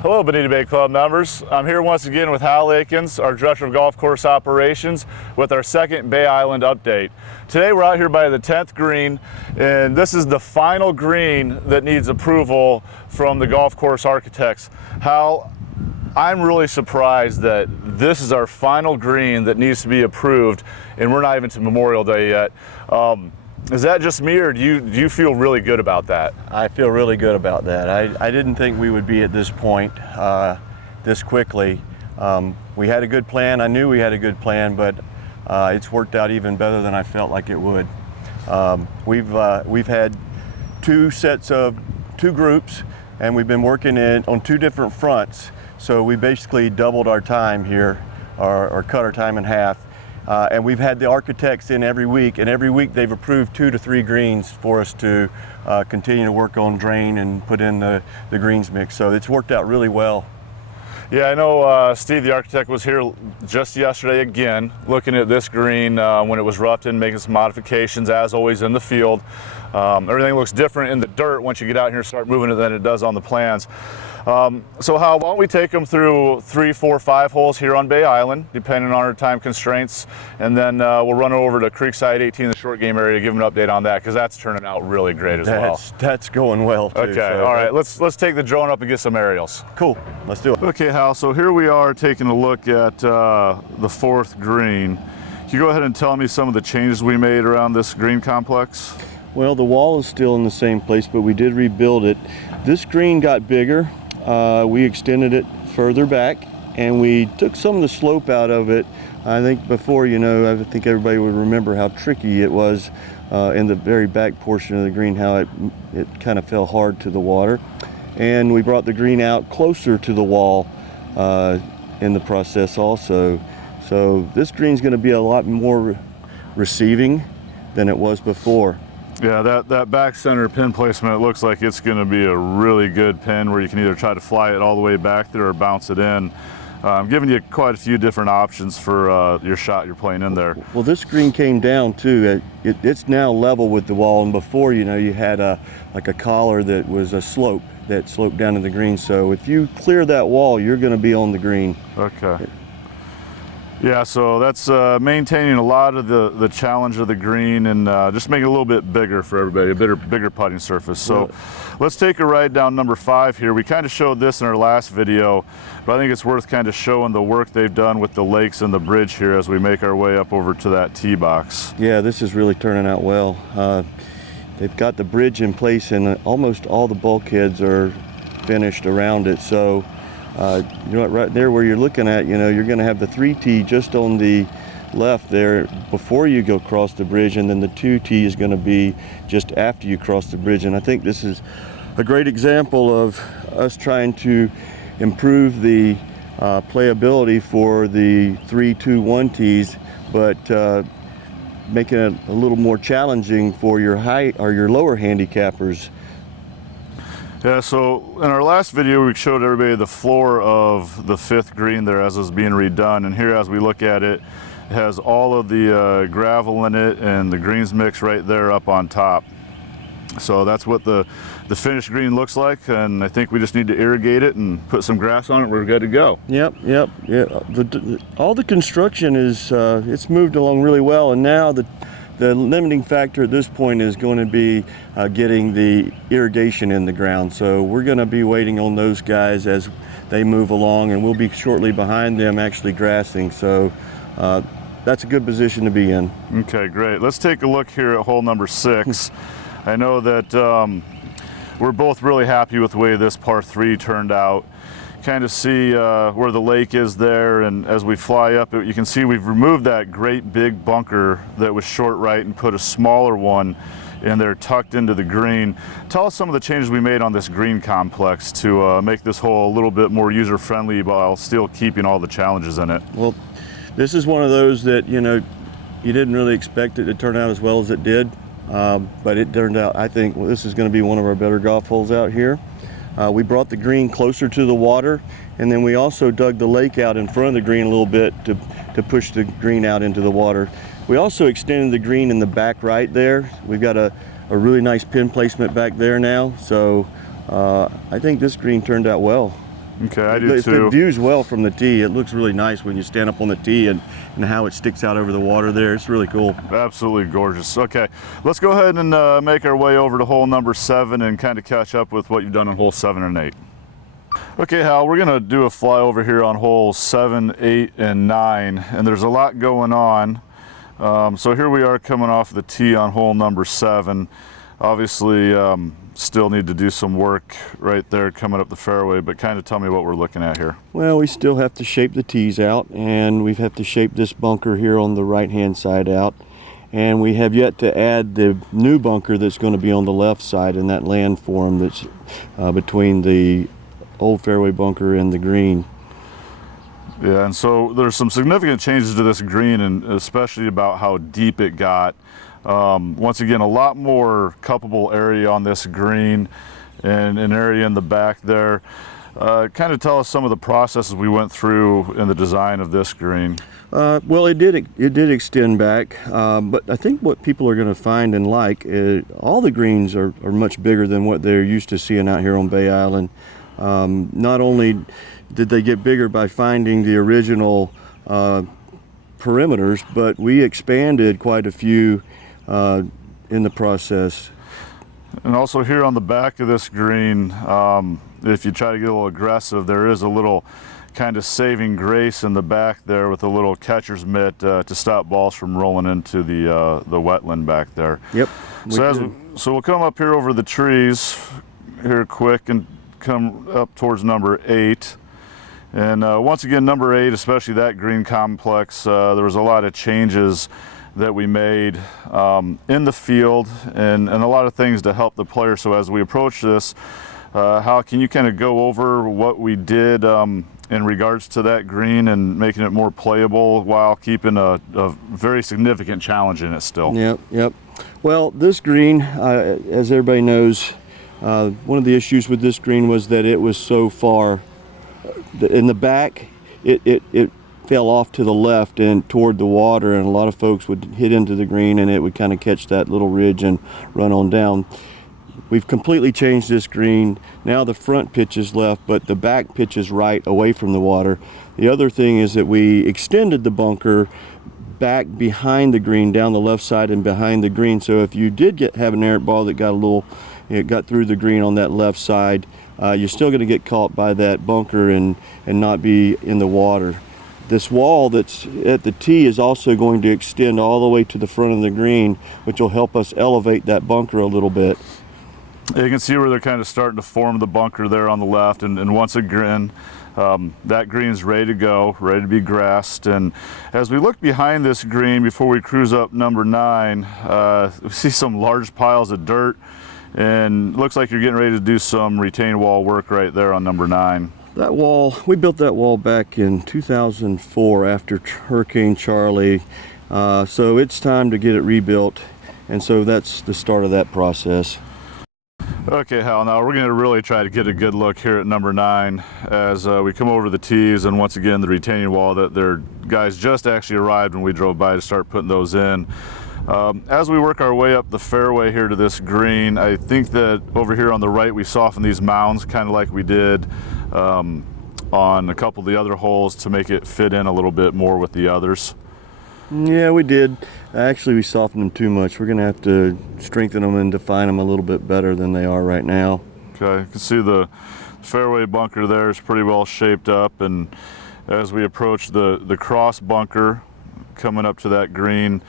Hello, Bonita Bay Club members. I'm here once again with Hal Akins, our Director of Golf Course Operations, with our second Bay Island update. Today we're out here by the 10th green, and this is the final green that needs approval from the golf course architects. Hal, I'm really surprised that this is our final green that needs to be approved, and we're not even to Memorial Day yet. Is that just me, or do you feel really good about that? I feel really good about that. I didn't think we would be at this point this quickly. We had a good plan. I knew we had a good plan, but it's worked out even better than I felt like it would. We've had two groups, and we've been working on two different fronts. So we basically doubled our time here, or cut our time in half. And we've had the architects in every week, and every week they've approved 2 to 3 greens for us to continue to work on drain and put in the greens mix. So it's worked out really well. Yeah, I know Steve, the architect, was here just yesterday again, looking at this green when it was roughed in, making some modifications, as always, in the field. Everything looks different in the dirt once you get out here and start moving it than it does on the plans. So Hal, why don't we take them through 3, 4, 5 holes here on Bay Island, depending on our time constraints, and then we'll run over to Creekside 18, the short game area, to give them an update on that, because that's turning out really great as well. That's going well too. Okay, so all right, let's take the drone up and get some aerials. Cool, let's do it. Okay, Hal, so here we are taking a look at the 4th green. Can you go ahead and tell me some of the changes we made around this green complex? Well, the wall is still in the same place, but we did rebuild it. This green got bigger. We extended it further back, and we took some of the slope out of it. I think before, I think everybody would remember how tricky it was in the very back portion of the green, how it kind of fell hard to the water. And we brought the green out closer to the wall in the process also. So this green's going to be a lot more receiving than it was before. Yeah, that back center pin placement, it looks like it's going to be a really good pin where you can either try to fly it all the way back there or bounce it in. Giving you quite a few different options for your shot you're playing in there. Well, this green came down too. It's now level with the wall, and before, you had like a collar that was a slope that sloped down to the green. So if you clear that wall, you're going to be on the green. Okay. Yeah, so that's maintaining a lot of the challenge of the green and just making it a little bit bigger for everybody, a bigger putting surface. So let's take a ride down number 5 here. We kind of showed this in our last video, but I think it's worth kind of showing the work they've done with the lakes and the bridge here as we make our way up over to that tee box. Yeah, this is really turning out well. They've got the bridge in place, and almost all the bulkheads are finished around it. So right there where you're looking at, you're going to have the 3T just on the left there before you go across the bridge, and then the 2T is going to be just after you cross the bridge. And I think this is a great example of us trying to improve the playability for the 3, 2, 1 Ts, but making it a little more challenging for your high or your lower handicappers. Yeah, so in our last video we showed everybody the floor of the 5th green there as it was being redone, and here as we look at it, it has all of the gravel in it and the greens mix right there up on top. So that's what the finished green looks like, and I think we just need to irrigate it and put some grass on it. We're good to go. Yep. All the construction is it's moved along really well, and now the limiting factor at this point is going to be getting the irrigation in the ground. So we're going to be waiting on those guys as they move along, and we'll be shortly behind them actually grassing. So that's a good position to be in. Okay, great. Let's take a look here at hole number 6. I know that we're both really happy with the way this par 3 turned out. Kind of see where the lake is there, and as we fly up it, you can see we've removed that great big bunker that was short right and put a smaller one in there tucked into the green. Tell us some of the changes we made on this green complex to make this hole a little bit more user-friendly while still keeping all the challenges in it. Well, this is one of those that you didn't really expect it to turn out as well as it did, but it turned out, I think, this is going to be one of our better golf holes out here. We brought the green closer to the water, and then we also dug the lake out in front of the green a little bit to push the green out into the water. We also extended the green in the back right there. We've got a really nice pin placement back there now, so I think this green turned out well. Okay, I do It too. views well from the tee. It looks really nice when you stand up on the tee and how it sticks out over the water there. It's really cool. Absolutely gorgeous. Okay, let's go ahead and make our way over to hole number 7 and kind of catch up with what you've done on hole 7 and 8. Okay, Hal, we're gonna do a flyover here on holes 7, 8, and 9, and there's a lot going on. So here we are coming off the tee on hole number 7. Obviously, still need to do some work right there coming up the fairway, but kind of tell me what we're looking at here. Well, we still have to shape the tees out, and we have to shape this bunker here on the right-hand side out. And we have yet to add the new bunker that's going to be on the left side in that landform that's between the old fairway bunker and the green. Yeah, and so there's some significant changes to this green, and especially about how deep it got. Once again, a lot more cuppable area on this green and an area in the back there. Kind of tell us some of the processes we went through in the design of this green. Well, it did extend back, but I think what people are going to find and like is all the greens are much bigger than what they're used to seeing out here on Bay Island. Not only did they get bigger by finding the original perimeters, but we expanded quite a few in the process. And also here on the back of this green, if you try to get a little aggressive, there is a little kind of saving grace in the back there with a little catcher's mitt to stop balls from rolling into the wetland back there. Yep. So we'll come up here over the trees here quick and come up towards number 8. And once again, number 8, especially that green complex, there was a lot of changes that we made in the field and a lot of things to help the player. So as we approach this, how can you kind of go over what we did in regards to that green and making it more playable while keeping a very significant challenge in it still? Yep. Well, this green, as everybody knows, one of the issues with this green was that it was so far in the back. It fell off to the left and toward the water, and a lot of folks would hit into the green and it would kind of catch that little ridge and run on down. We've completely changed this green. Now the front pitch is left, but the back pitch is right away from the water. The other thing is that we extended the bunker back behind the green, down the left side and behind the green. So if you did have an errant ball that got through the green on that left side, you're still going to get caught by that bunker and not be in the water. This wall that's at the tee is also going to extend all the way to the front of the green, which will help us elevate that bunker a little bit. You can see where they're kind of starting to form the bunker there on the left, and once again, that green's ready to go, ready to be grassed. And as we look behind this green before we cruise up number 9, we see some large piles of dirt, and looks like you're getting ready to do some retaining wall work right there on number 9. That wall, we built that wall back in 2004 after Hurricane Charlie, so it's time to get it rebuilt, and so that's the start of that process. Okay, Hal, now we're going to really try to get a good look here at number 9 as we come over the tees, and once again the retaining wall that their guys just actually arrived when we drove by to start putting those in. As we work our way up the fairway here to this green, I think that over here on the right we soften these mounds kind of like we did on a couple of the other holes to make it fit in a little bit more with the others. Yeah, we did. Actually, we softened them too much. We're going to have to strengthen them and define them a little bit better than they are right now. Okay, you can see the fairway bunker there is pretty well shaped up, and as we approach the cross bunker coming up to that green,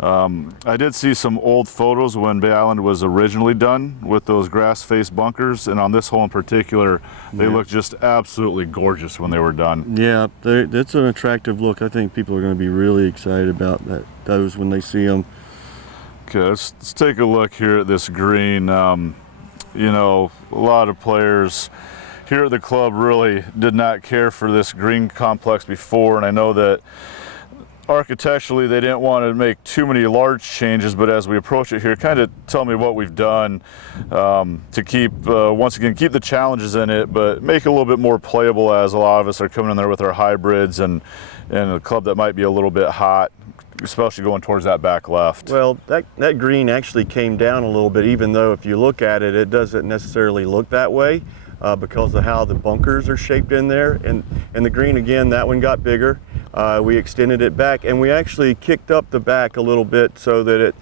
I did see some old photos when Bay Island was originally done with those grass face bunkers, and on this hole in particular, they look just absolutely gorgeous when they were done. Yeah, that's an attractive look. I think people are going to be really excited about those when they see them. Okay, let's take a look here at this green. You know, a lot of players here at the club really did not care for this green complex before, and I know that architecturally they didn't want to make too many large changes, but as we approach it here, kind of tell me what we've done to keep, once again, keep the challenges in it, but make it a little bit more playable, as a lot of us are coming in there with our hybrids and a club that might be a little bit hot, especially going towards that back left. Well, that green actually came down a little bit, even though if you look at it, it doesn't necessarily look that way. because of how the bunkers are shaped in there. And the green, again, that one got bigger. We extended it back, and we actually kicked up the back a little bit so that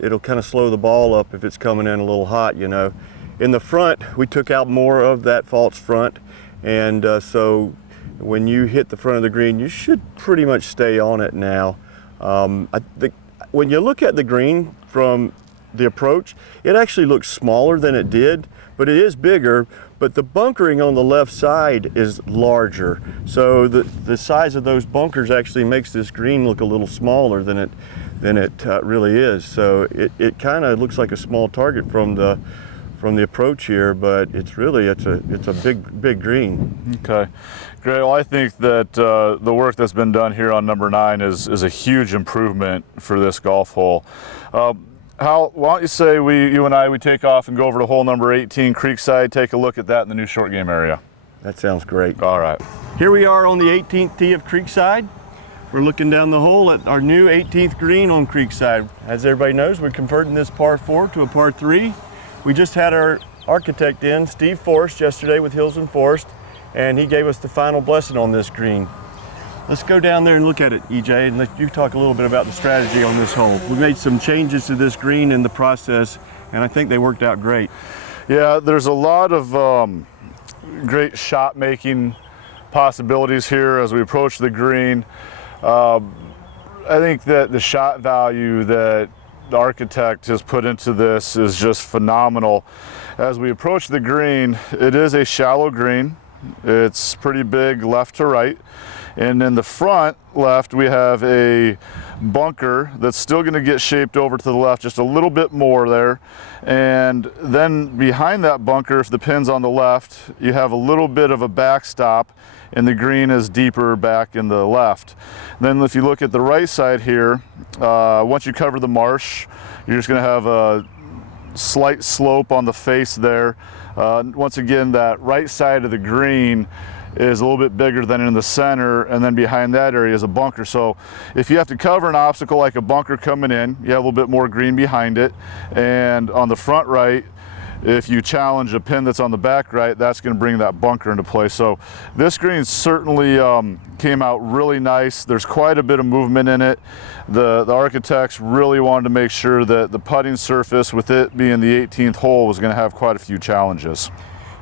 it'll kind of slow the ball up if it's coming in a little hot, you know. In the front, we took out more of that false front, and so when you hit the front of the green, you should pretty much stay on it now. I think when you look at the green from the approach, it actually looks smaller than it did, but it is bigger. But the bunkering on the left side is larger, so the size of those bunkers actually makes this green look a little smaller than it really is. So it kind of looks like a small target from the approach here, but it's a big gring. Okay, great. Well, I think that the work that's been done here on number 9 is a huge improvement for this golf hole. Hal, why don't you say you and I take off and go over to hole number 18, Creekside, take a look at that in the new short game area. That sounds great. All right. Here we are on the 18th tee of Creekside. We're looking down the hole at our new 18th green on Creekside. As everybody knows, we're converting this par 4 to a par 3. We just had our architect in, Steve Forrest, yesterday with Hills and Forrest, and he gave us the final blessing on this green. Let's go down there and look at it, EJ, and let you talk a little bit about the strategy on this hole. We made some changes to this green in the process, and I think they worked out great. Yeah, there's a lot of great shot making possibilities here as we approach the green. I think that the shot value that the architect has put into this is just phenomenal. As we approach the green, it is a shallow green. It's pretty big left to right. And in the front left, we have a bunker that's still going to get shaped over to the left just a little bit more there. And then behind that bunker, if the pin's on the left, you have a little bit of a backstop, and the green is deeper back in the left. Then if you look at the right side here, once you cover the marsh, you're just going to have a slight slope on the face there. Once again, that right side of the green is a little bit bigger than in the center, and then behind that area is a bunker. So if you have to cover an obstacle like a bunker coming in, you have a little bit more green behind it. And on the front right, if you challenge a pin that's on the back right, that's going to bring that bunker into play. So this green certainly came out really nice. There's quite a bit of movement in it. The architects really wanted to make sure that the putting surface, with it being the 18th hole, was going to have quite a few challenges.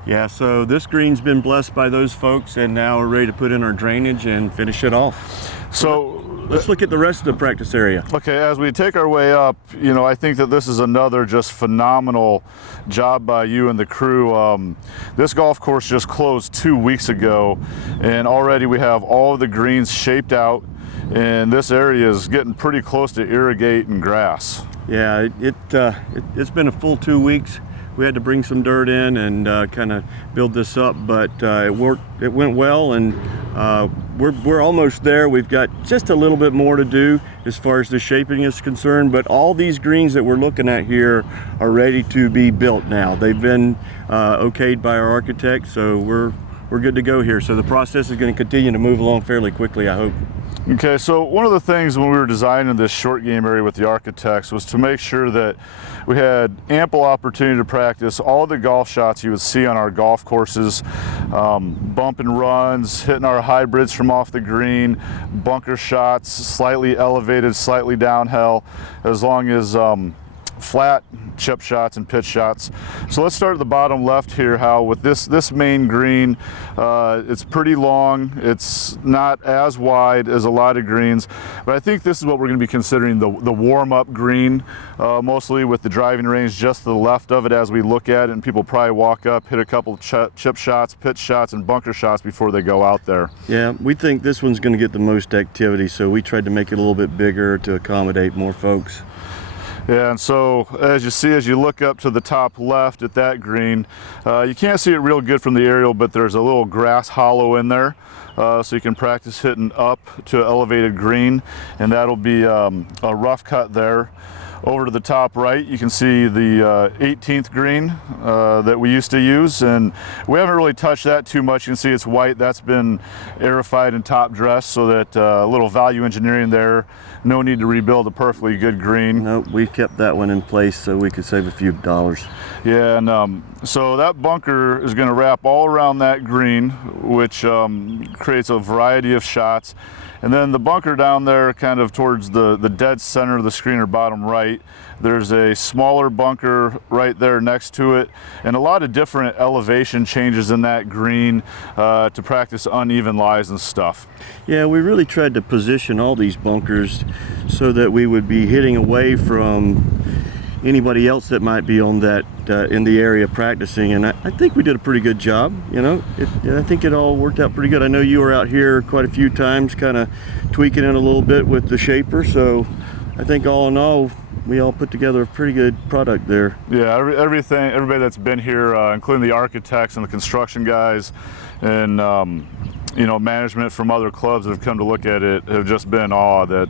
Yeah, so this green's been blessed by those folks, and now we're ready to put in our drainage and finish it off. So let's look at the rest of the practice area. Okay, as we take our way up, you know, I think that this is another just phenomenal job by you and the crew. This golf course just closed 2 weeks ago, and already we have all of the greens shaped out, and this area is getting pretty close to irrigating grass. Yeah, it's been a full 2 weeks. We had to bring some dirt in and kind of build this up, but it worked. It went well, and we're almost there. We've got just a little bit more to do as far as the shaping is concerned, but all these greens that we're looking at here are ready to be built now. They've been okayed by our architect, so we're good to go here. So the process is going to continue to move along fairly quickly, I hope. Okay, so one of the things when we were designing this short game area with the architects was to make sure that we had ample opportunity to practice all the golf shots you would see on our golf courses, bump and runs, hitting our hybrids from off the green, bunker shots, slightly elevated, slightly downhill, as long as flat chip shots and pitch shots. So let's start at the bottom left here, Hal, with this main green. It's pretty long. It's not as wide as a lot of greens, but I think this is what we're going to be considering the warm-up green, mostly with the driving range just to the left of it as we look at it, and people probably walk up, hit a couple chip shots, pitch shots, and bunker shots before they go out there. Yeah, we think this one's going to get the most activity, so we tried to make it a little bit bigger to accommodate more folks. Yeah, and so as you see, as you look up to the top left at that green, you can't see it real good from the aerial, but there's a little grass hollow in there, so you can practice hitting up to an elevated green, and that'll be a rough cut there. Over to the top right, you can see the 18th green that we used to use, and we haven't really touched that too much. You can see it's white. That's been aerified and top dressed, so that a little value engineering there no need to rebuild a perfectly good green. Nope, we kept that one in place so we could save a few dollars. Yeah, and so that bunker is going to wrap all around that green, which creates a variety of shots. And then the bunker down there, kind of towards the dead center of the screen or bottom right, there's a smaller bunker right there next to it, and a lot of different elevation changes in that green to practice uneven lies and stuff. Yeah, we really tried to position all these bunkers so that we would be hitting away from anybody else that might be on that in the area practicing, and I think we did a pretty good job. You know, I think it all worked out pretty good. I know you were out here quite a few times kind of tweaking it a little bit with the shaper, so I think all in all we all put together a pretty good product there. Yeah, everybody that's been here, including the architects and the construction guys and you know, management from other clubs that have come to look at it, have just been in awe that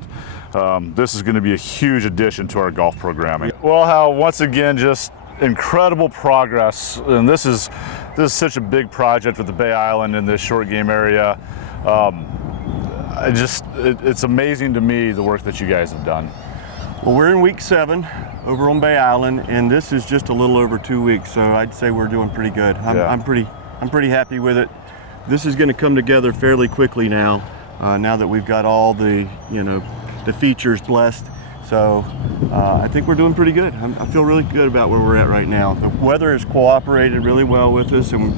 this is going to be a huge addition to our golf programming. Well, Hal, once again, just incredible progress, and this is such a big project with the Bay Island in this short game area. It's amazing to me the work that you guys have done. Well, we're in week 7 over on Bay Island, and this is just a little over 2 weeks, so I'd say we're doing pretty good. I'm pretty happy with it. This is going to come together fairly quickly now, now that we've got all the, you know, the features blessed. So I think we're doing pretty good. I feel really good about where we're at right now. The weather has cooperated really well with us, and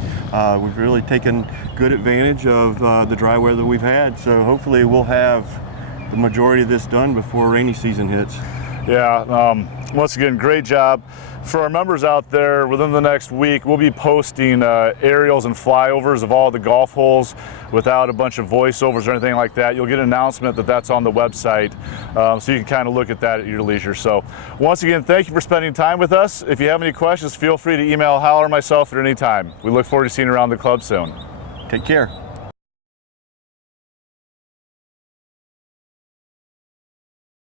we've really taken good advantage of the dry weather we've had. So hopefully we'll have the majority of this done before rainy season hits. Yeah, once again, great job. For our members out there, within the next week, we'll be posting aerials and flyovers of all the golf holes without a bunch of voiceovers or anything like that. You'll get an announcement that that's on the website, so you can kind of look at that at your leisure. So once again, thank you for spending time with us. If you have any questions, feel free to email Hal or myself at any time. We look forward to seeing you around the club soon. Take care.